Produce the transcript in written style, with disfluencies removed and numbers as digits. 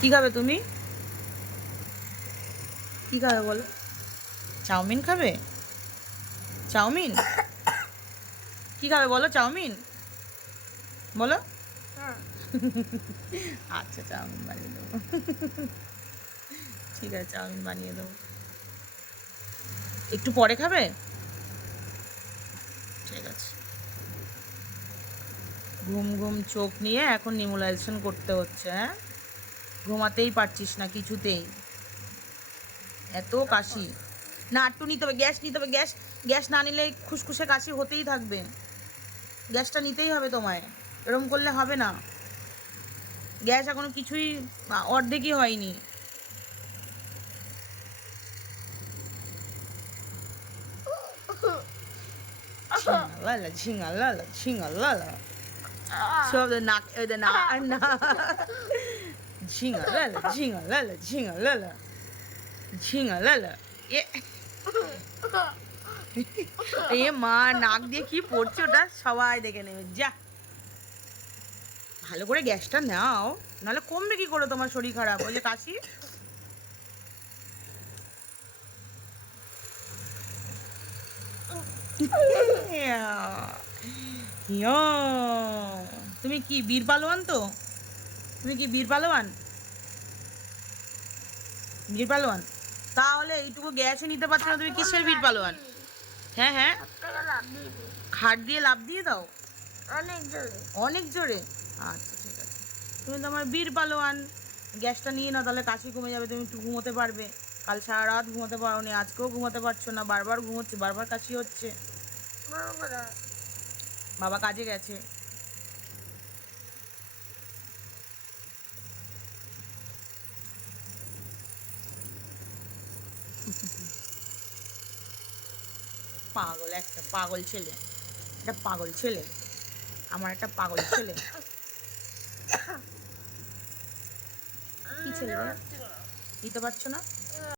কি খাবে তুমি? কি খাবে বলো? চাউমিন খাবে? চাউমিন কি খাবে বলো? চাউমিন বলো। আচ্ছা, চাউমিন বানিয়ে দেবো। ঠিক আছে, চাউমিন বানিয়ে দেবো। একটু পরে খাবে? ঠিক আছে। ঘুম ঘুম চোখ নিয়ে এখন নিমোলাইজেশন করতে হচ্ছে, হ্যাঁ? ঘুমাতেই পারছিস না কিছুতেই, এত কাশি। না, একটু নিতে হবে, গ্যাস নিতে হবে, গ্যাস। গ্যাস না নিলে খুসখুসে কাশি হতেই থাকবে। গ্যাসটা নিতেই হবে তোমায়, এরম করলে হবে না। গ্যাস এখনো কিছুই অর্ধেকই হয়নি। ঝিঙালালা ঝিঙালালা ঝিঙালালা, সব নাক, ওদের না না, ঝিঙালালা ঝিঙালালা ঝিঙালালা ঝিঙালালা। এ এ মা, নাক দিয়ে কি পড়ছে ওটা সবাই দেখে নেবে যা। ভালো করে গ্যাসটা নাও, নাহলে কমবে কি করে তোমার শরীর খারাপ? ওই যে কাশি। ইয়ো, তুমি কি বীর পালোয়ান? তো তুমি কি বীর পালোয়ান? বীর পালোয়ান? তাহলে এইটুকু গ্যাসও নিতে পারছো না, তুমি কিসের বীর পালোয়ান? হ্যাঁ হ্যাঁ, খাট দিয়ে লাফ দিয়ে দাও অনেক জোরে। অনেক জোরে? আচ্ছা ঠিক আছে, তুমি তো আমার বীর পালোয়ান। গ্যাসটা নিয়ে নাও, তাহলে কাশি কমে যাবে, তুমি একটু ঘুমোতে পারবে। কাল সারা রাত ঘুমোতে পারো নি, আজকেও ঘুমোতে পারছো না, বারবার ঘুমোচ্ছে, বারবার কাশি হচ্ছে। বাবা কাজে গেছে। পাগল, একটা পাগল ছেলে, একটা পাগল ছেলে, আমার একটা পাগল ছেলে। কি ছেলে? দিতে পারছো না?